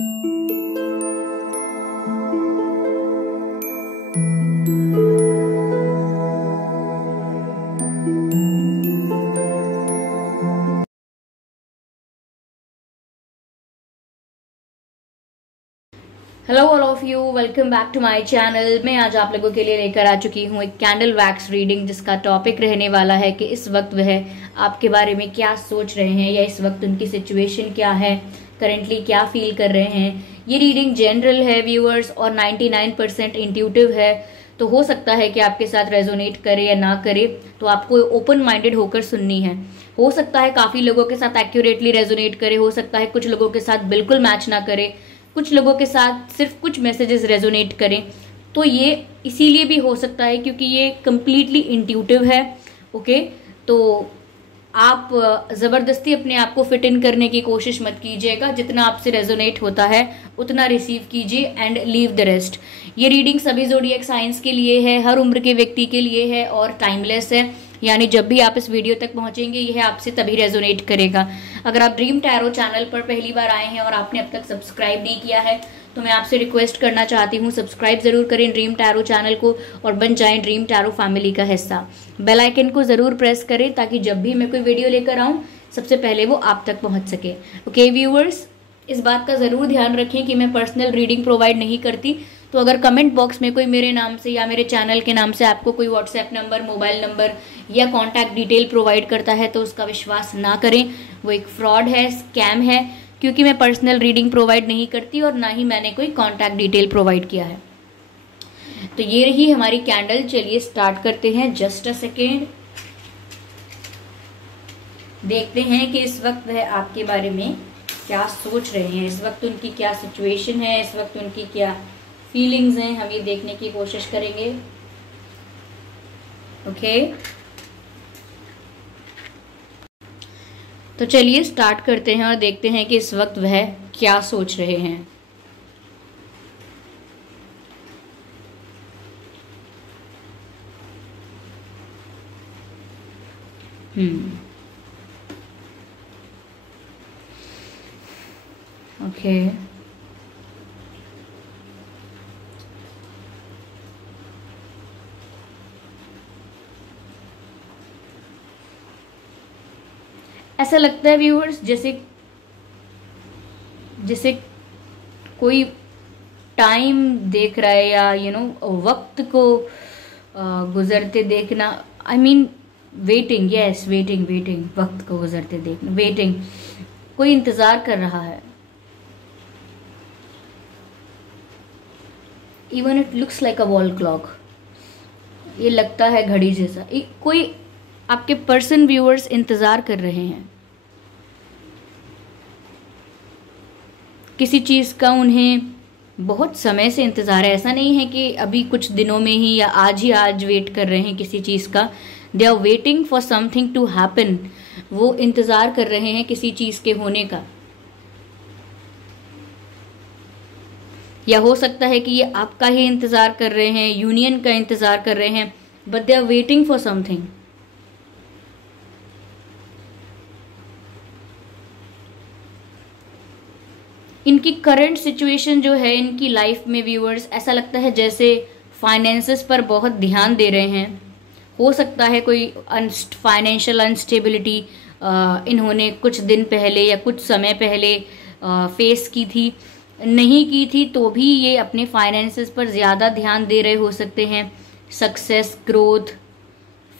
Hello all of you, welcome back to my channel. मैं आज आप लोगों के लिए लेकर आ चुकी हूँ एक कैंडल वैक्स रीडिंग, जिसका टॉपिक रहने वाला है कि इस वक्त वह आपके बारे में क्या सोच रहे हैं या इस वक्त उनकी सिचुएशन क्या है, करेंटली क्या फील कर रहे हैं। ये रीडिंग जनरल है व्यूअर्स और 99% इंट्यूटिव है, तो हो सकता है कि आपके साथ रेजोनेट करे या ना करे, तो आपको ओपन माइंडेड होकर सुननी है। हो सकता है काफ़ी लोगों के साथ एक्यूरेटली रेजोनेट करे, हो सकता है कुछ लोगों के साथ बिल्कुल मैच ना करे, कुछ लोगों के साथ सिर्फ कुछ मैसेजेस रेजोनेट करें। तो ये इसीलिए भी हो सकता है क्योंकि ये कम्प्लीटली इंट्यूटिव है। ओके, तो आप ज़बरदस्ती अपने आप को फिट इन करने की कोशिश मत कीजिएगा। जितना आपसे रेजोनेट होता है उतना रिसीव कीजिए एंड लीव द रेस्ट। ये रीडिंग सभी ज़ोडिएक साइंस के लिए है, हर उम्र के व्यक्ति के लिए है और टाइमलेस है, यानी जब भी आप इस वीडियो तक पहुंचेंगे यह आपसे तभी रेजोनेट करेगा। अगर आप ड्रीम टैरो चैनल पर पहली बार आए हैं और आपने अब तक सब्सक्राइब नहीं किया है तो मैं आपसे रिक्वेस्ट करना चाहती हूँ, सब्सक्राइब जरूर करें ड्रीम टैरो चैनल को और बन जाएं ड्रीम टैरो फैमिली का हिस्सा। बेल आइकन को जरूर प्रेस करें ताकि जब भी मैं कोई वीडियो लेकर आऊँ सबसे पहले वो आप तक पहुँच सके। ओके व्यूअर्स, इस बात का ज़रूर ध्यान रखें कि मैं पर्सनल रीडिंग प्रोवाइड नहीं करती, तो अगर कमेंट बॉक्स में कोई मेरे नाम से या मेरे चैनल के नाम से आपको कोई व्हाट्सएप नंबर, मोबाइल नंबर या कॉन्टैक्ट डिटेल प्रोवाइड करता है तो उसका विश्वास ना करें। वो एक फ्रॉड है, स्कैम है, क्योंकि मैं पर्सनल रीडिंग प्रोवाइड नहीं करती और ना ही मैंने कोई कॉन्टैक्ट डिटेल प्रोवाइड किया है। तो ये रही हमारी कैंडल। चलिए स्टार्ट करते हैं। जस्ट अ सेकेंड, देखते हैं कि इस वक्त वह आपके बारे में क्या सोच रहे हैं, इस वक्त उनकी क्या सिचुएशन है, इस वक्त उनकी क्या फीलिंग्स हैं, हम ये देखने की कोशिश करेंगे। ओके, तो चलिए स्टार्ट करते हैं और देखते हैं कि इस वक्त वह क्या सोच रहे हैं। ओके, ऐसा लगता है व्यूअर्स जैसे जैसे कोई टाइम देख रहा है या वक्त को गुजरते देखना। I mean waiting, yes waiting, waiting, वक्त को गुजरते देखना, वेटिंग, कोई इंतजार कर रहा है। Even it looks like a wall clock, ये लगता है घड़ी जैसा। कोई आपके पर्सन व्यूअर्स इंतजार कर रहे हैं किसी चीज का, उन्हें बहुत समय से इंतजार है। ऐसा नहीं है कि अभी कुछ दिनों में ही या आज वेट कर रहे हैं किसी चीज का। They are waiting for something to happen. वो इंतजार कर रहे हैं किसी चीज के होने का, या हो सकता है कि ये आपका ही इंतजार कर रहे हैं, यूनियन का इंतजार कर रहे हैं, but they are waiting for something. इनकी करंट सिचुएशन जो है इनकी लाइफ में व्यूअर्स, ऐसा लगता है जैसे फाइनेंसेस पर बहुत ध्यान दे रहे हैं। हो सकता है कोई फाइनेंशियल अनस्टेबिलिटी इन्होंने कुछ दिन पहले या कुछ समय पहले फेस की थी, नहीं की थी तो भी ये अपने फाइनेंसेस पर ज़्यादा ध्यान दे रहे हो सकते हैं। सक्सेस, ग्रोथ,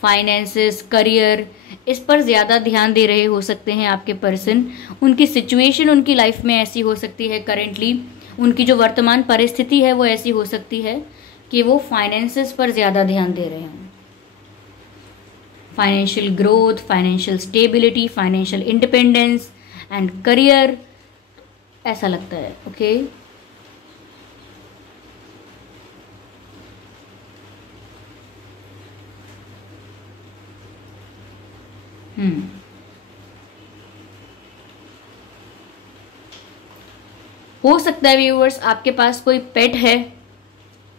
फाइनेंसेस, करियर, इस पर ज़्यादा ध्यान दे रहे हो सकते हैं आपके पर्सन। उनकी सिचुएशन उनकी लाइफ में ऐसी हो सकती है, करेंटली उनकी जो वर्तमान परिस्थिति है वो ऐसी हो सकती है कि वो फाइनेंसेस पर ज़्यादा ध्यान दे रहे हैं। Financial growth, financial stability, financial independence and career, ऐसा लगता है। ओके, हो सकता है व्यूअर्स आपके पास कोई पेट है,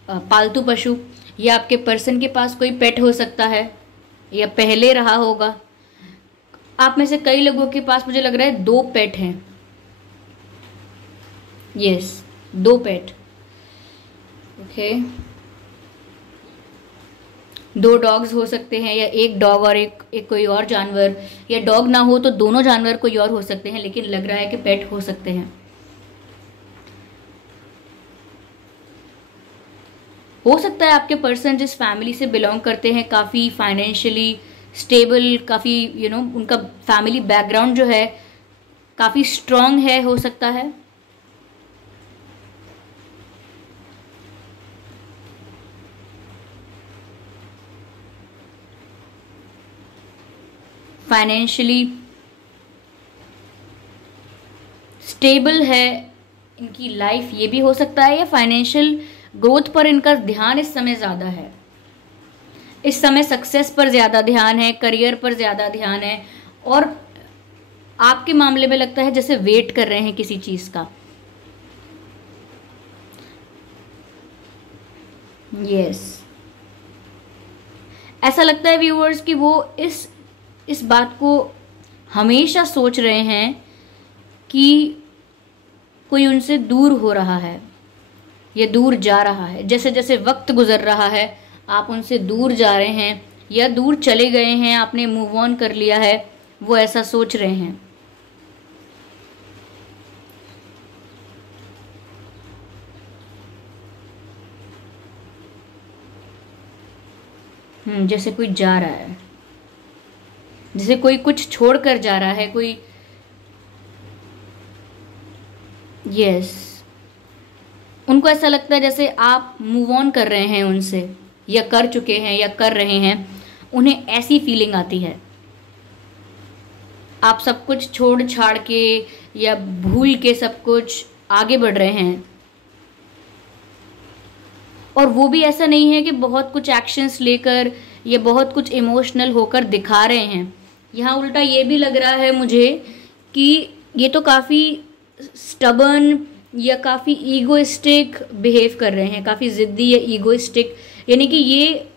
पालतू पशु, या आपके पर्सन के पास कोई पेट हो सकता है या पहले रहा होगा। आप में से कई लोगों के पास मुझे लग रहा है 2 पेट हैं। यस, 2 पेट। ओके, 2 डॉग्स हो सकते हैं, या 1 डॉग और एक कोई और जानवर, या डॉग ना हो तो दोनों जानवर कोई और हो सकते हैं, लेकिन लग रहा है कि पेट हो सकते हैं। हो सकता है आपके पर्सन जिस फैमिली से बिलोंग करते हैं काफ़ी फाइनेंशियली स्टेबल, काफ़ी उनका फैमिली बैकग्राउंड जो है काफ़ी स्ट्रांग है, हो सकता है। फाइनेंशियली स्टेबल है इनकी लाइफ, ये भी हो सकता है, या फाइनेंशियल ग्रोथ पर इनका ध्यान इस समय ज़्यादा है। इस समय सक्सेस पर ज़्यादा ध्यान है, करियर पर ज़्यादा ध्यान है, और आपके मामले में लगता है जैसे वेट कर रहे हैं किसी चीज़ का। यस, ऐसा लगता है व्यूअर्स कि वो इस बात को हमेशा सोच रहे हैं कि कोई उनसे दूर हो रहा है, ये दूर जा रहा है। जैसे जैसे वक्त गुजर रहा है आप उनसे दूर जा रहे हैं, या दूर चले गए हैं, आपने मूव ऑन कर लिया है, वो ऐसा सोच रहे हैं। जैसे कोई जा रहा है, जैसे कोई कुछ छोड़कर जा रहा है, कोई। यस, उनको ऐसा लगता है जैसे आप मूव ऑन कर रहे हैं उनसे, या कर चुके हैं, या कर रहे हैं। उन्हें ऐसी फीलिंग आती है, आप सब कुछ छोड़ छाड़ के या भूल के सब कुछ आगे बढ़ रहे हैं। और वो भी ऐसा नहीं है कि बहुत कुछ एक्शंस लेकर या बहुत कुछ इमोशनल होकर दिखा रहे हैं। यहाँ उल्टा ये भी लग रहा है मुझे कि ये तो काफ़ी स्टबर्न या काफ़ी ईगोइस्टिक बिहेव कर रहे हैं, काफ़ी ज़िद्दी या ईगोइस्टिक, यानी कि ये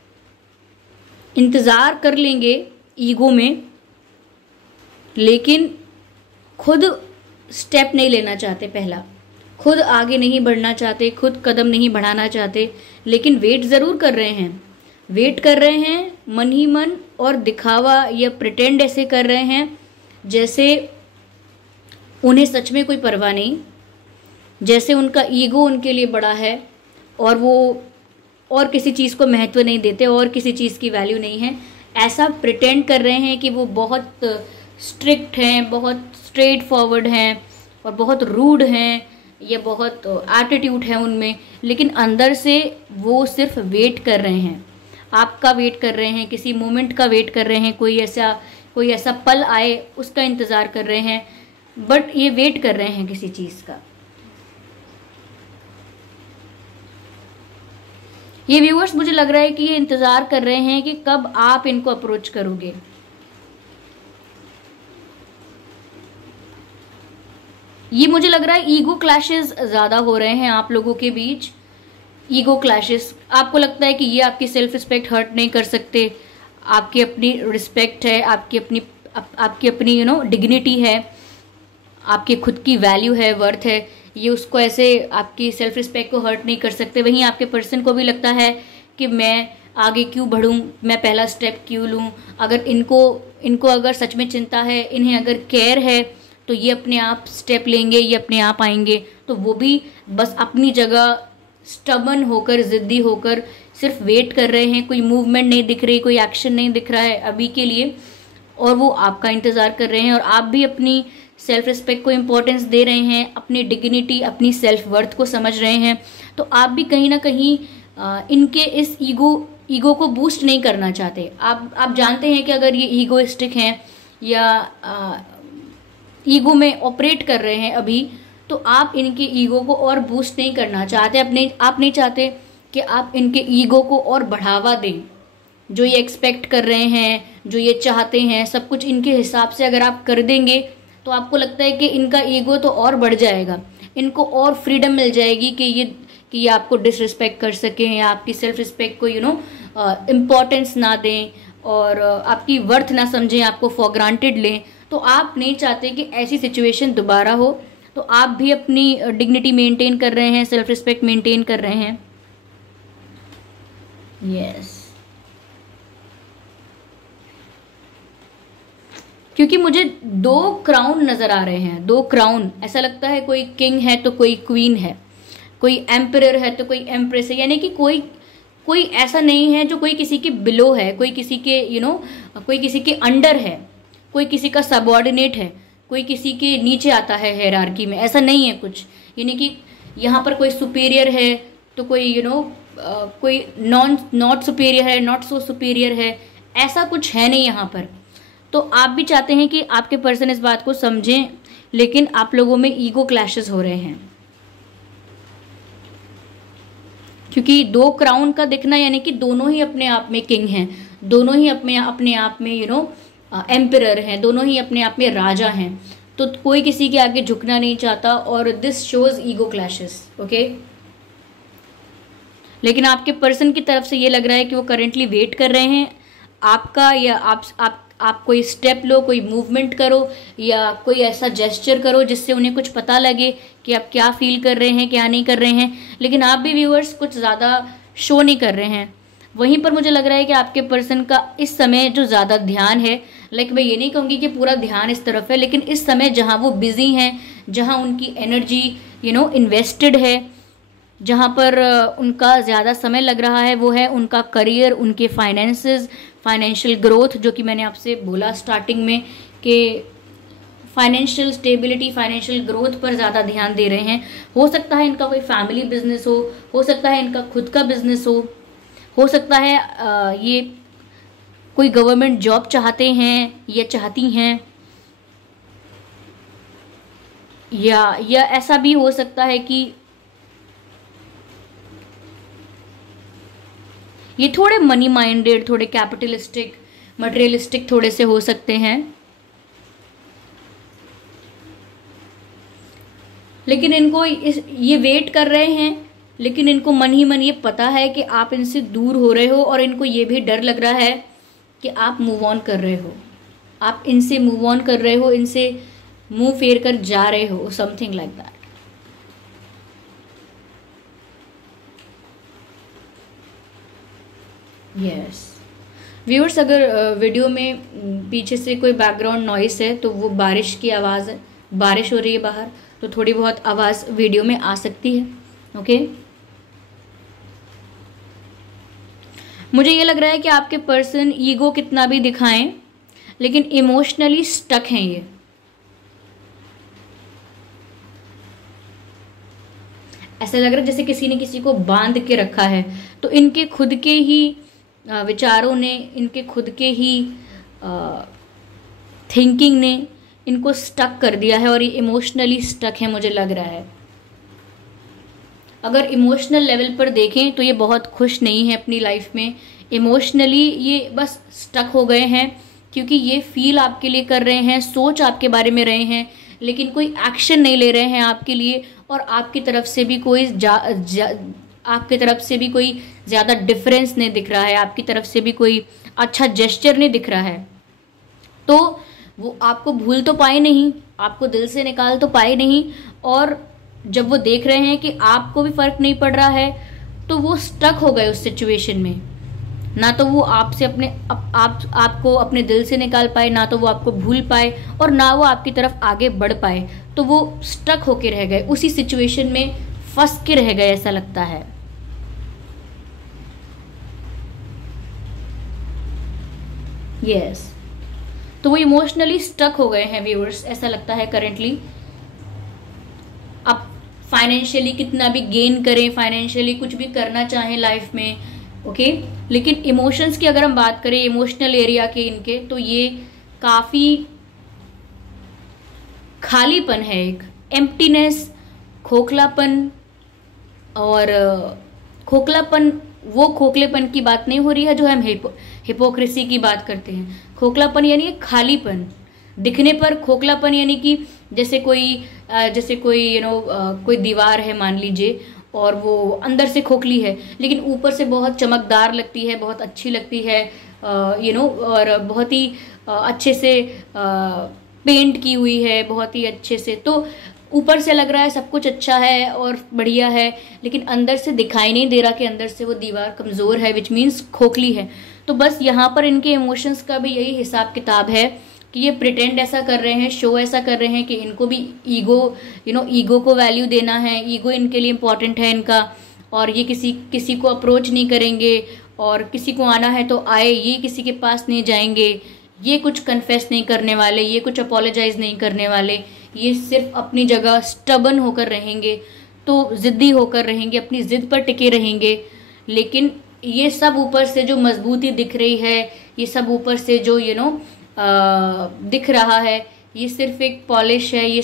इंतज़ार कर लेंगे ईगो में, लेकिन खुद स्टेप नहीं लेना चाहते, पहला खुद आगे नहीं बढ़ना चाहते, खुद कदम नहीं बढ़ाना चाहते, लेकिन वेट ज़रूर कर रहे हैं। वेट कर रहे हैं मन ही मन, और दिखावा या प्रिटेंड ऐसे कर रहे हैं जैसे उन्हें सच में कोई परवाह नहीं, जैसे उनका ईगो उनके लिए बड़ा है और वो और किसी चीज़ को महत्व नहीं देते, और किसी चीज़ की वैल्यू नहीं है। ऐसा प्रिटेंड कर रहे हैं कि वो बहुत स्ट्रिक्ट हैं, बहुत स्ट्रेट फॉरवर्ड हैं, और बहुत रूड हैं, या बहुत एटीट्यूड है उनमें, लेकिन अंदर से वो सिर्फ वेट कर रहे हैं, आपका वेट कर रहे हैं, किसी मोमेंट का वेट कर रहे हैं, कोई ऐसा पल आए उसका इंतज़ार कर रहे हैं, बट ये वेट कर रहे हैं किसी चीज़ का। ये व्यूअर्स, मुझे लग रहा है कि ये इंतज़ार कर रहे हैं कि कब आप इनको अप्रोच करोगे। ये मुझे लग रहा है ईगो क्लैशेस ज़्यादा हो रहे हैं आप लोगों के बीच। ईगो क्लैशेस, आपको लगता है कि ये आपकी सेल्फ रिस्पेक्ट हर्ट नहीं कर सकते, आपकी अपनी रिस्पेक्ट है, आपकी अपनी डिग्निटी है, आपकी खुद की वैल्यू है, वर्थ है, ये उसको ऐसे आपकी सेल्फ रिस्पेक्ट को हर्ट नहीं कर सकते। वहीं आपके पर्सन को भी लगता है कि मैं आगे क्यों बढ़ूं, मैं पहला स्टेप क्यों लूं। अगर इनको अगर सच में चिंता है, इन्हें अगर केयर है, तो ये अपने आप स्टेप लेंगे, ये अपने आप आएंगे। तो वो भी बस अपनी जगह स्टबर्न होकर, ज़िद्दी होकर सिर्फ वेट कर रहे हैं, कोई मूवमेंट नहीं दिख रही, कोई एक्शन नहीं दिख रहा है अभी के लिए, और वो आपका इंतज़ार कर रहे हैं। और आप भी अपनी सेल्फ रिस्पेक्ट को इम्पोर्टेंस दे रहे हैं, अपनी डिग्निटी, अपनी सेल्फ वर्थ को समझ रहे हैं। तो आप भी कहीं ना कहीं इनके इस ईगो को बूस्ट नहीं करना चाहते। आप जानते हैं कि अगर ये ईगोइस्टिक हैं या ईगो में ऑपरेट कर रहे हैं अभी, तो आप इनके ईगो को और बूस्ट नहीं करना चाहते। आप नहीं चाहते कि आप इनके ईगो को और बढ़ावा दें। जो ये एक्सपेक्ट कर रहे हैं, जो ये चाहते हैं, सब कुछ इनके हिसाब से अगर आप कर देंगे, तो आपको लगता है कि इनका ईगो तो और बढ़ जाएगा, इनको और फ्रीडम मिल जाएगी कि ये आपको डिसरिस्पेक्ट कर सकें, या आपकी सेल्फ रिस्पेक्ट को इम्पोर्टेंस ना दें, और आपकी वर्थ ना समझें, आपको फॉर ग्रांटेड लें। तो आप नहीं चाहते कि ऐसी सिचुएशन दोबारा हो। तो तो आप भी अपनी डिग्निटी मेंटेन कर रहे हैं, सेल्फ रिस्पेक्ट मेंटेन कर रहे हैं। यस, क्योंकि मुझे 2 क्राउन नजर आ रहे हैं, 2 क्राउन। ऐसा लगता है कोई किंग है तो कोई क्वीन है, कोई एम्परर है तो कोई एम्प्रेस है, यानी कि कोई कोई ऐसा नहीं है जो कोई किसी के बिलो है, कोई किसी के कोई किसी के अंडर है, कोई किसी का सबऑर्डिनेट है, कोई किसी के नीचे आता है हायरार्की में। ऐसा नहीं है कुछ, यानी कि यहाँ पर कोई सुपीरियर है तो कोई कोई नॉट सुपीरियर है, नॉट सो सुपीरियर है, ऐसा कुछ है नहीं यहाँ पर। तो आप भी चाहते हैं कि आपके पर्सन इस बात को समझें, लेकिन आप लोगों में ईगो क्लैशेस हो रहे हैं, क्योंकि 2 क्राउन का दिखना यानी कि दोनों ही अपने आप में किंग हैं, दोनों ही अपने आप में एम्परर हैं, दोनों ही अपने आप में राजा हैं। तो कोई किसी के आगे झुकना नहीं चाहता, और this shows ego clashes. Okay, लेकिन आपके पर्सन की तरफ से ये लग रहा है कि वो करेंटली वेट कर रहे हैं आपका, या आप कोई स्टेप लो, कोई मूवमेंट करो, या कोई ऐसा जेस्चर करो जिससे उन्हें कुछ पता लगे कि आप क्या फील कर रहे हैं, क्या नहीं कर रहे हैं। लेकिन आप भी व्यूअर्स कुछ ज़्यादा शो नहीं कर रहे हैं। वहीं पर मुझे लग रहा है कि आपके पर्सन का इस समय जो ज़्यादा ध्यान है, लाइक मैं ये नहीं कहूँगी कि पूरा ध्यान इस तरफ है, लेकिन इस समय जहाँ वो बिजी हैं, जहाँ उनकी एनर्जी इन्वेस्टेड है, जहाँ पर उनका ज़्यादा समय लग रहा है, वो है उनका करियर, उनके फाइनेंसेस, फाइनेंशियल ग्रोथ, जो कि मैंने आपसे बोला स्टार्टिंग में कि फाइनेंशियल स्टेबिलिटी, फाइनेंशियल ग्रोथ पर ज़्यादा ध्यान दे रहे हैं। हो सकता है इनका कोई फैमिली बिजनेस हो सकता है इनका खुद का बिजनेस हो सकता है ये कोई गवर्नमेंट जॉब चाहते हैं या चाहती हैं, या ऐसा भी हो सकता है कि ये थोड़े मनी माइंडेड, थोड़े कैपिटलिस्टिक, मटेरियलिस्टिक थोड़े से हो सकते हैं। लेकिन इनको ये वेट कर रहे हैं, लेकिन इनको मन ही मन ये पता है कि आप इनसे दूर हो रहे हो, और इनको ये भी डर लग रहा है कि आप मूव ऑन कर रहे हो, आप इनसे मूव ऑन कर रहे हो, इनसे मुंह फेर कर जा रहे हो, something like that. Yes viewers, अगर वीडियो में पीछे से कोई बैकग्राउंड नॉइस है तो वो बारिश की आवाज़ है, बारिश हो रही है बाहर, तो थोड़ी बहुत आवाज़ वीडियो में आ सकती है। ओके, मुझे ये लग रहा है कि आपके पर्सन ईगो कितना भी दिखाएं, लेकिन इमोशनली स्टक हैं ये। ऐसा लग रहा है जैसे किसी ने किसी को बांध के रखा है, तो इनके खुद के ही विचारों ने, इनके खुद के ही थिंकिंग ने इनको स्टक कर दिया है, और ये इमोशनली स्टक है मुझे लग रहा है। अगर इमोशनल लेवल पर देखें तो ये बहुत खुश नहीं है अपनी लाइफ में। इमोशनली ये बस स्टक हो गए हैं, क्योंकि ये फील आपके लिए कर रहे हैं, सोच आपके बारे में रहे हैं, लेकिन कोई एक्शन नहीं ले रहे हैं आपके लिए, और आपकी तरफ से भी कोई आपकी तरफ से भी कोई ज़्यादा डिफरेंस नहीं दिख रहा है, आपकी तरफ से भी कोई अच्छा जेस्चर नहीं दिख रहा है। तो वो आपको भूल तो पाए नहीं, आपको दिल से निकाल तो पाए नहीं, और जब वो देख रहे हैं कि आपको भी फर्क नहीं पड़ रहा है, तो वो स्टक हो गए उस सिचुएशन में। ना तो वो आपसे आपको अपने दिल से निकाल पाए, ना तो वो आपको भूल पाए, और ना वो आपकी तरफ आगे बढ़ पाए। तो वो स्टक होके रह गए, उसी सिचुएशन में फंस के रह गए, ऐसा लगता है। यस, तो वो इमोशनली स्टक हो गए हैं व्यूअर्स, ऐसा लगता है करेंटली। अब फाइनेंशियली कितना भी गेन करें, फाइनेंशियली कुछ भी करना चाहें लाइफ में, ओके, लेकिन इमोशंस की अगर हम बात करें, इमोशनल एरिया के इनके, तो ये काफी खालीपन है, एक एम्प्टीनेस, खोखलापन। और खोखलापन, वो खोखलेपन की बात नहीं हो रही है जो हम हिपोक्रेसी की बात करते हैं। खोखलापन यानी खालीपन, दिखने पर खोखलापन यानी कि जैसे कोई कोई दीवार है मान लीजिए, और वो अंदर से खोखली है, लेकिन ऊपर से बहुत चमकदार लगती है, बहुत अच्छी लगती है, और बहुत ही अच्छे से पेंट की हुई है, बहुत ही अच्छे से। तो ऊपर से लग रहा है सब कुछ अच्छा है और बढ़िया है, लेकिन अंदर से दिखाई नहीं दे रहा कि अंदर से वो दीवार कमज़ोर है, विच मीन्स खोखली है। तो बस यहाँ पर इनके इमोशंस का भी यही हिसाब किताब है कि ये प्रिटेंड ऐसा कर रहे हैं, शो ऐसा कर रहे हैं कि इनको भी ईगो, ईगो को वैल्यू देना है, ईगो इनके लिए इम्पॉर्टेंट है इनका, और ये किसी को अप्रोच नहीं करेंगे, और किसी को आना है तो आए, ये किसी के पास नहीं जाएंगे, ये कुछ कन्फेस नहीं करने वाले, ये कुछ अपोलोजाइज नहीं करने वाले, ये सिर्फ अपनी जगह स्टबन होकर रहेंगे, तो ज़िद्दी होकर रहेंगे, अपनी ज़िद पर टिके रहेंगे। लेकिन ये सब ऊपर से जो मजबूती दिख रही है, ये सब ऊपर से जो दिख रहा है, ये सिर्फ एक पॉलिश है, ये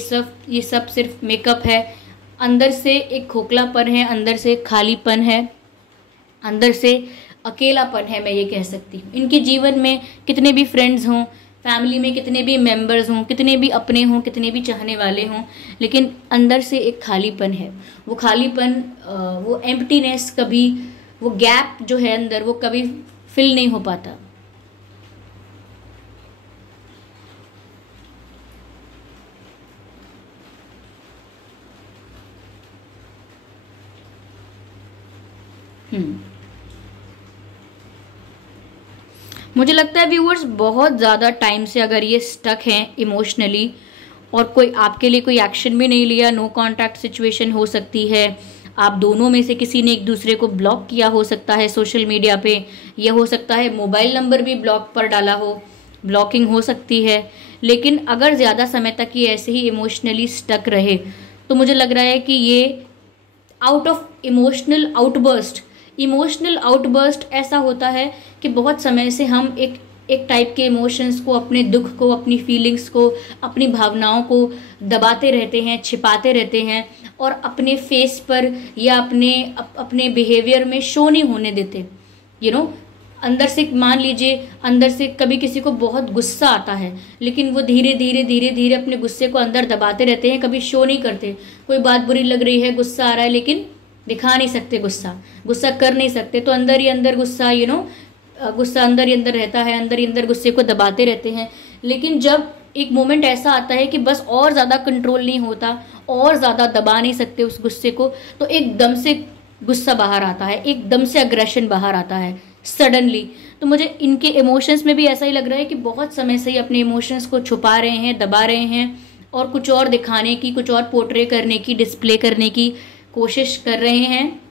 सब सिर्फ मेकअप है। अंदर से एक खोखलापन है, अंदर से एक खालीपन है, अंदर से अकेलापन है, मैं ये कह सकती हूँ। इनके जीवन में कितने भी फ्रेंड्स हों, फैमिली में कितने भी मेंबर्स हों, कितने भी अपने हों, कितने भी चाहने वाले हों, लेकिन अंदर से एक खालीपन है। वो खालीपन, वो एम्प्टीनेस, कभी वो गैप जो है अंदर, वो कभी फिल नहीं हो पाता। मुझे लगता है व्यूअर्स बहुत ज़्यादा टाइम से अगर ये स्टक हैं इमोशनली, और कोई आपके लिए कोई एक्शन भी नहीं लिया, नो कॉन्टैक्ट सिचुएशन हो सकती है, आप दोनों में से किसी ने एक दूसरे को ब्लॉक किया हो सकता है सोशल मीडिया पे, या हो सकता है मोबाइल नंबर भी ब्लॉक पर डाला हो, ब्लॉकिंग हो सकती है। लेकिन अगर ज़्यादा समय तक ये ऐसे ही इमोशनली स्टक रहे, तो मुझे लग रहा है कि ये आउट ऑफ इमोशनल आउटबर्स्ट ऐसा होता है कि बहुत समय से हम एक टाइप के इमोशंस को, अपने दुख को, अपनी फीलिंग्स को, अपनी भावनाओं को दबाते रहते हैं, छिपाते रहते हैं, और अपने फेस पर या अपने बिहेवियर में शो नहीं होने देते। अंदर से, मान लीजिए अंदर से कभी किसी को बहुत गुस्सा आता है, लेकिन वो धीरे धीरे अपने गुस्से को अंदर दबाते रहते हैं, कभी शो नहीं करते। कोई बात बुरी लग रही है, गुस्सा आ रहा है, लेकिन दिखा नहीं सकते, गुस्सा कर नहीं सकते, तो अंदर ही अंदर गुस्सा गुस्सा अंदर ही अंदर रहता है, अंदर ही अंदर गुस्से को दबाते रहते हैं। लेकिन जब एक मोमेंट ऐसा आता है कि बस और ज़्यादा कंट्रोल नहीं होता, और ज़्यादा दबा नहीं सकते उस गुस्से को, तो एकदम से गुस्सा बाहर आता है, एकदम से अग्रेशन बाहर आता है सडनली। तो मुझे इनके इमोशंस में भी ऐसा ही लग रहा है कि बहुत समय से ही अपने इमोशंस को छुपा रहे हैं, दबा रहे हैं, और कुछ और दिखाने की, कुछ और पोर्ट्रे करने की, डिस्प्ले करने की कोशिश कर रहे हैं।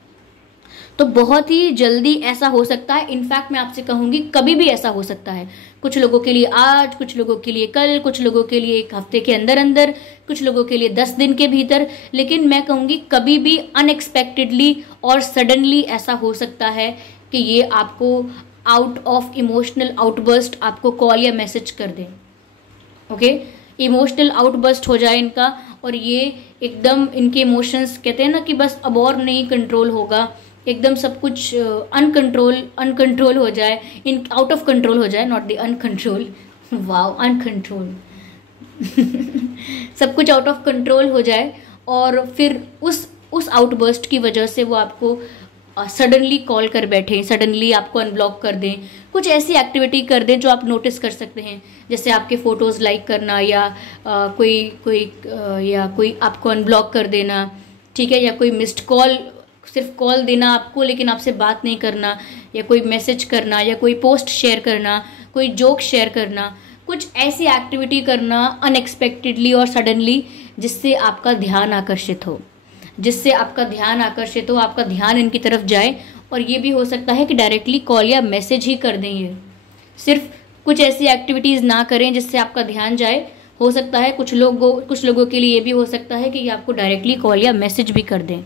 तो बहुत ही जल्दी ऐसा हो सकता है, इनफैक्ट मैं आपसे कहूँगी कभी भी ऐसा हो सकता है। कुछ लोगों के लिए आज, कुछ लोगों के लिए कल, कुछ लोगों के लिए एक हफ्ते के अंदर अंदर, कुछ लोगों के लिए 10 दिन के भीतर, लेकिन मैं कहूँगी कभी भी अनएक्सपेक्टेडली और सडनली ऐसा हो सकता है कि ये आपको आउट ऑफ इमोशनल आउटबर्स्ट आपको कॉल या मैसेज कर दें। ओके, इमोशनल आउटबर्स्ट हो जाए इनका, और ये एकदम इनके इमोशंस, कहते हैं ना कि बस अब और नहीं कंट्रोल होगा, एकदम सब कुछ अनकंट्रोल हो जाए, आउट ऑफ कंट्रोल हो जाए, not the uncontrol, wow, uncontrol सब कुछ आउट ऑफ कंट्रोल हो जाए, और फिर उस आउटबर्स्ट की वजह से वो आपको सडनली कॉल कर बैठे, सडनली आपको अनब्लॉक कर दें, कुछ ऐसी एक्टिविटी कर दें जो आप नोटिस कर सकते हैं, जैसे आपके फोटोज़ लाइक करना, या कोई आपको अनब्लॉक कर देना, ठीक है, या कोई मिस्ड कॉल, सिर्फ कॉल देना आपको, लेकिन आपसे बात नहीं करना, या कोई मैसेज करना, या कोई पोस्ट शेयर करना, कोई जोक शेयर करना, कुछ ऐसी एक्टिविटी करना अनएक्सपेक्टेडली और सडनली, जिससे आपका ध्यान आकर्षित हो, आपका ध्यान इनकी तरफ जाए। और ये भी हो सकता है कि डायरेक्टली कॉल या मैसेज ही कर दें, ये सिर्फ कुछ ऐसी एक्टिविटीज़ ना करें जिससे आपका ध्यान जाए। हो सकता है कुछ लोगों के लिए ये भी हो सकता है कि ये आपको डायरेक्टली कॉल या मैसेज भी कर दें,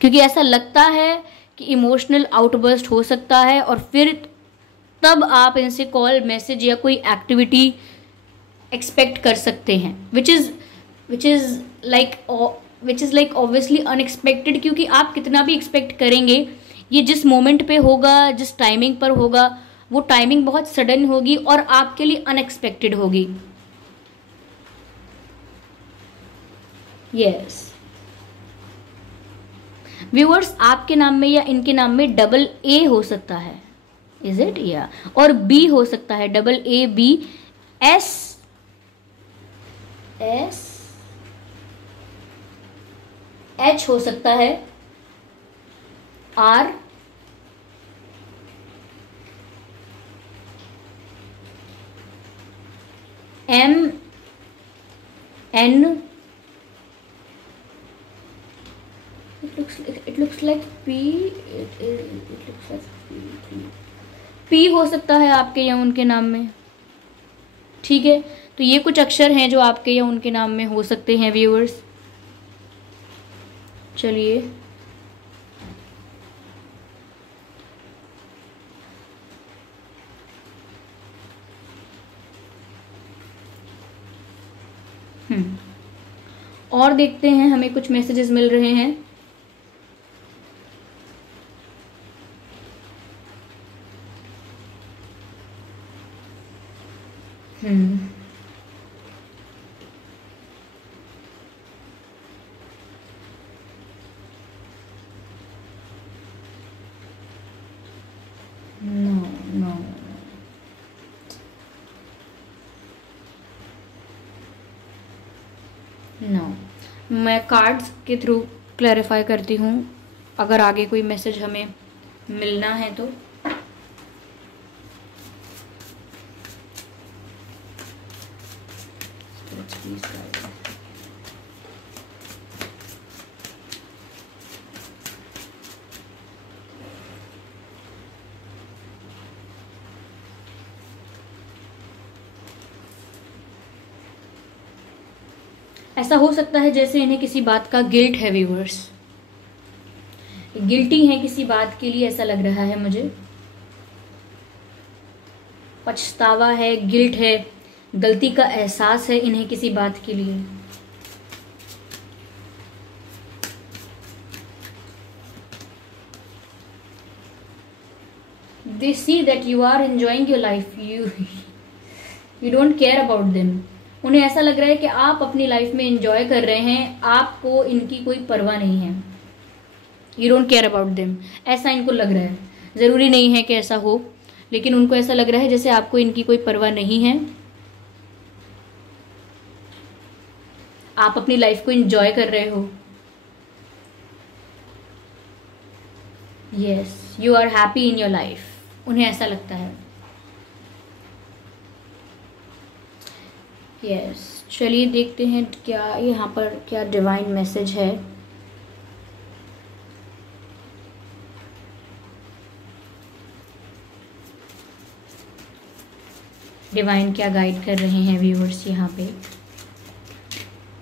क्योंकि ऐसा लगता है कि इमोशनल आउटबर्स्ट हो सकता है, और फिर तब आप इनसे कॉल, मैसेज या कोई एक्टिविटी एक्सपेक्ट कर सकते हैं, which is like obviously unexpected, क्योंकि आप कितना भी एक्सपेक्ट करेंगे, ये जिस मोमेंट पे होगा, जिस टाइमिंग पर होगा, वो टाइमिंग बहुत सडन होगी और आपके लिए अनएक्सपेक्टेड होगी। यस व्यूअर्स, आपके नाम में या इनके नाम में डबल ए हो सकता है, इज इट, या और बी हो सकता है, AA, BS, एस, एच हो सकता है, R, M, N, it looks like P, it looks like P हो सकता है आपके या उनके नाम में। ठीक है, तो ये कुछ अक्षर हैं जो आपके या उनके नाम में हो सकते हैं व्यूअर्स। चलिए, और देखते हैं, हमें कुछ मैसेजेस मिल रहे हैं। नो, मैं कार्ड्स के थ्रू क्लैरिफाई करती हूँ, अगर आगे कोई मैसेज हमें मिलना है तो। ऐसा हो सकता है जैसे इन्हें किसी बात का गिल्ट है व्यूअर्स, गिल्टी है किसी बात के लिए, ऐसा लग रहा है मुझे। पछतावा है, गिल्ट है, गलती का एहसास है इन्हें किसी बात के लिए। They see that you are enjoying your life, you don't care about them। उन्हें ऐसा लग रहा है कि आप अपनी लाइफ में एंजॉय कर रहे हैं, आपको इनकी कोई परवाह नहीं है। You don't care about them, ऐसा इनको लग रहा है। ज़रूरी नहीं है कि ऐसा हो, लेकिन उनको ऐसा लग रहा है जैसे आपको इनकी कोई परवाह नहीं है, आप अपनी लाइफ को एंजॉय कर रहे हो। Yes, you are happy in your life, उन्हें ऐसा लगता है। यस, चलिए देखते हैं क्या यहाँ पर क्या डिवाइन मैसेज है। डिवाइन क्या गाइड कर रहे हैं व्यूअर्स, यहाँ पे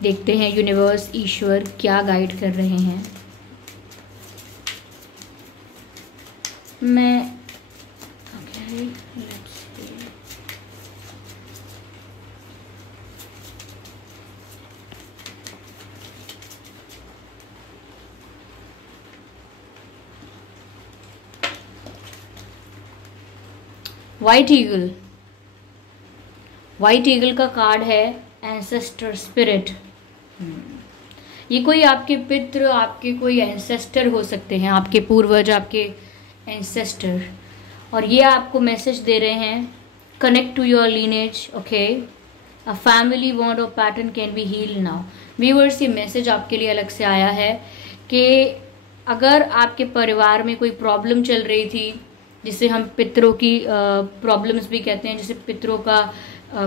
देखते हैं यूनिवर्स, ईश्वर क्या गाइड कर रहे हैं। मैं okay, let's see. White eagle, white eagle का कार्ड है एंसेस्टर स्पिरिट। ये कोई आपके पितृ, आपके कोई एंसेस्टर हो सकते हैं, आपके पूर्वज, आपके एंसेस्टर, और ये आपको मैसेज दे रहे हैं connect to your lineage. Okay, a family bond और pattern can be heal now. Viewers, ये मैसेज आपके लिए अलग से आया है कि अगर आपके परिवार में कोई प्रॉब्लम चल रही थी, जिसे हम पितरों की प्रॉब्लम्स भी कहते हैं, जैसे पितरों का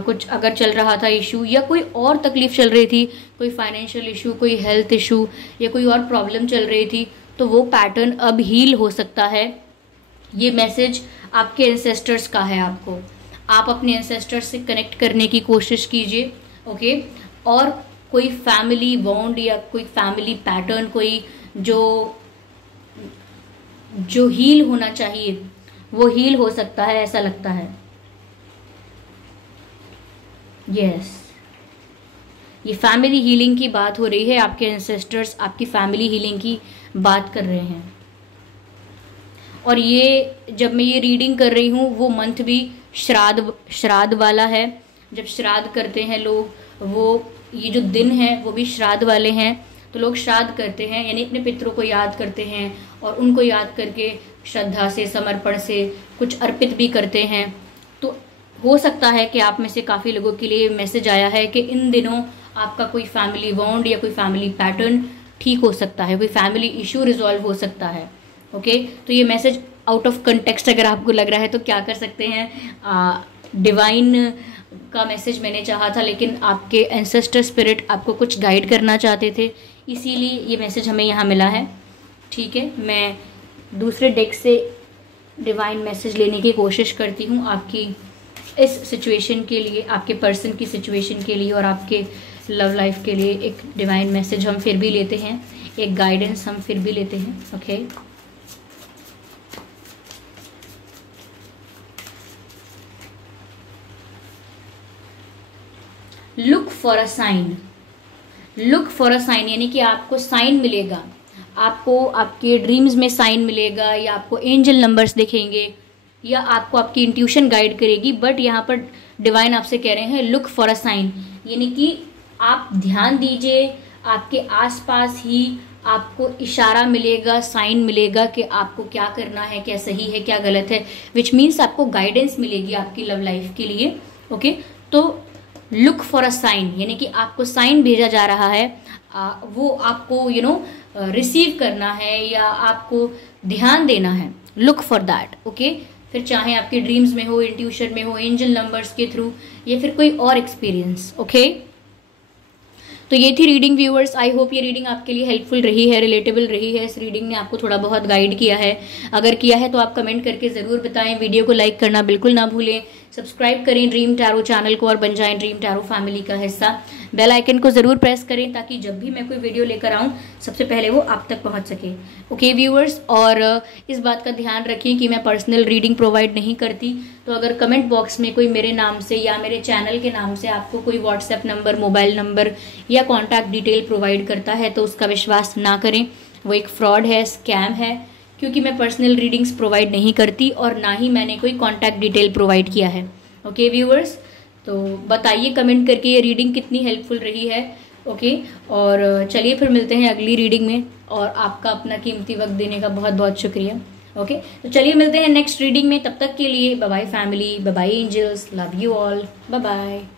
कुछ अगर चल रहा था इशू, या कोई और तकलीफ चल रही थी, कोई फाइनेंशियल इशू, कोई हेल्थ इशू, या कोई और प्रॉब्लम चल रही थी, तो वो पैटर्न अब हील हो सकता है। ये मैसेज आपके एंसेस्टर्स का है आपको। आप अपने एंसेस्टर्स से कनेक्ट करने की कोशिश कीजिए। ओके, और कोई फैमिली बॉन्ड या कोई फैमिली पैटर्न, कोई जो हील होना चाहिए वो हील हो सकता है, ऐसा लगता है। यस, ये फैमिली हीलिंग की बात हो रही है, आपके एंसेस्टर्स आपकी फैमिली हीलिंग की बात कर रहे हैं। और ये जब मैं ये रीडिंग कर रही हूँ, वो मंथ भी श्राद्ध वाला है। जब श्राद्ध करते हैं लोग, वो ये जो दिन है वो भी श्राद्ध वाले हैं, तो लोग श्राद्ध करते हैं, यानी अपने पितरों को याद करते हैं और उनको याद करके श्रद्धा से, समर्पण से कुछ अर्पित भी करते हैं। तो हो सकता है कि आप में से काफ़ी लोगों के लिए मैसेज आया है कि इन दिनों आपका कोई फैमिली वॉन्ड या कोई फैमिली पैटर्न ठीक हो सकता है, कोई फैमिली इशू रिजॉल्व हो सकता है। ओके, तो ये मैसेज आउट ऑफ कंटेक्स्ट अगर आपको लग रहा है तो क्या कर सकते हैं, डिवाइन का मैसेज मैंने चाहा था, लेकिन आपके एंसेस्टर स्पिरिट आपको कुछ गाइड करना चाहते थे, इसीलिए ये मैसेज हमें यहाँ मिला है। ठीक है, मैं दूसरे डेक से डिवाइन मैसेज लेने की कोशिश करती हूँ आपकी इस सिचुएशन के लिए, आपके पर्सन की सिचुएशन के लिए और आपके लव लाइफ के लिए। एक डिवाइन मैसेज हम फिर भी लेते हैं, एक गाइडेंस हम फिर भी लेते हैं। Okay, look for a sign, look for a sign यानी कि आपको साइन मिलेगा, आपको आपके ड्रीम्स में साइन मिलेगा, या आपको एंजल नंबर्स दिखेंगे, या आपको आपकी इंट्यूशन गाइड करेगी। बट यहाँ पर डिवाइन आपसे कह रहे हैं लुक फॉर अ साइन, यानी कि आप ध्यान दीजिए, आपके आसपास ही आपको इशारा मिलेगा, साइन मिलेगा कि आपको क्या करना है, क्या सही है क्या गलत है, विच मीन्स आपको गाइडेंस मिलेगी आपकी लव लाइफ के लिए। ओके, तो लुक फॉर अ साइन यानी कि आपको साइन भेजा जा रहा है, वो आपको रिसीव करना है या आपको ध्यान देना है। Look for that. ओके, फिर चाहे आपके ड्रीम्स में हो, इंट्यूशन में हो, एंजल नंबर्स के थ्रू, या फिर कोई और एक्सपीरियंस। ओके, तो ये थी रीडिंग व्यूअर्स। आई होप ये रीडिंग आपके लिए हेल्पफुल रही है, रिलेटेबल रही है, इस रीडिंग ने आपको थोड़ा बहुत गाइड किया है। अगर किया है तो आप कमेंट करके ज़रूर बताएं। वीडियो को लाइक करना बिल्कुल ना भूलें, सब्सक्राइब करें ड्रीम टैरो चैनल को और बन जाएं ड्रीम टैरो फैमिली का हिस्सा। बेल आइकन को ज़रूर प्रेस करें ताकि जब भी मैं कोई वीडियो लेकर आऊँ सबसे पहले वो आप तक पहुँच सके। ओके व्यूअर्स, और इस बात का ध्यान रखिए कि मैं पर्सनल रीडिंग प्रोवाइड नहीं करती, तो अगर कमेंट बॉक्स में कोई मेरे नाम से या मेरे चैनल के नाम से आपको कोई व्हाट्सएप नंबर, मोबाइल नंबर या कॉन्टैक्ट डिटेल प्रोवाइड करता है तो उसका विश्वास ना करें, वो एक फ्रॉड है, स्कैम है, क्योंकि मैं पर्सनल रीडिंग्स प्रोवाइड नहीं करती और ना ही मैंने कोई कॉन्टैक्ट डिटेल प्रोवाइड किया है। ओके व्यूअर्स, तो बताइए कमेंट करके ये रीडिंग कितनी हेल्पफुल रही है। ओके, और चलिए फिर मिलते हैं अगली रीडिंग में, और आपका अपना कीमती वक्त देने का बहुत बहुत शुक्रिया। ओके, तो चलिए मिलते हैं नेक्स्ट रीडिंग में, तब तक के लिए bye bye family, bye bye angels, love you all, bye bye.